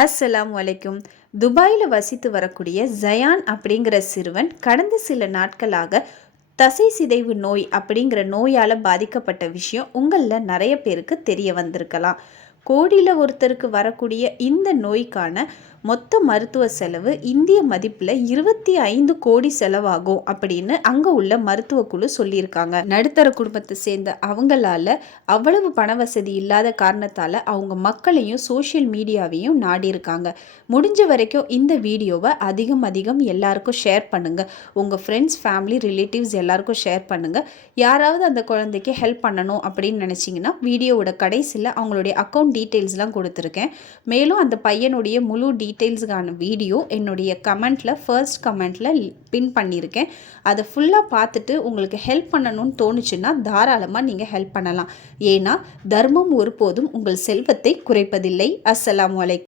அஸ்ஸலாமு அலைக்கும். துபாயில் வசித்து வரக்கூடிய ஜயான் அப்படிங்கிற சிறுவன் கடந்த சில நாட்களாக தசை சிதைவு நோய் அப்படிங்கிற நோயால் பாதிக்கப்பட்ட விஷயம் உங்களில் நிறைய பேருக்கு தெரிய வந்திருக்கலாம். கோடியில் ஒருத்தருக்கு வரக்கூடிய இந்த நோய்க்கான மொத்த மருத்துவ செலவு இந்திய மதிப்பில் 25 கோடி செலவாகும் அப்படின்னு அங்கே உள்ள மருத்துவ குழு சொல்லியிருக்காங்க. நடுத்தர குடும்பத்தை சேர்ந்த அவங்களால அவ்வளவு பண வசதி இல்லாத காரணத்தால் அவங்க மக்களையும் சோஷியல் மீடியாவையும் நாடி இருக்காங்க. முடிஞ்ச வரைக்கும் இந்த வீடியோவை அதிகம் எல்லாருக்கும் ஷேர் பண்ணுங்கள். உங்கள் ஃப்ரெண்ட்ஸ், ஃபேமிலி, ரிலேட்டிவ்ஸ் எல்லாருக்கும் ஷேர் பண்ணுங்கள். யாராவது அந்த குழந்தைக்கு ஹெல்ப் பண்ணணும் அப்படின்னு நினச்சிங்கன்னா வீடியோவோட கடைசியில் அவங்களுடைய அக்கௌண்ட் டீட்டெயில்ஸ்லாம் கொடுத்துருக்கேன். மேலும் அந்த பையனுடைய முழு டீட்டெயில்ஸுக்கான வீடியோ என்னுடைய ஃபர்ஸ்ட் கமெண்ட்டில் பின் பண்ணியிருக்கேன். அதை ஃபுல்லாக பார்த்துட்டு உங்களுக்கு ஹெல்ப் பண்ணணும்னு தோணுச்சுன்னா தாராளமாக நீங்கள் ஹெல்ப் பண்ணலாம். ஏன்னா தர்மம் ஒருபோதும் உங்கள் செல்வத்தை குறைப்பதில்லை. அஸ்ஸலாமு அலைக்கும்.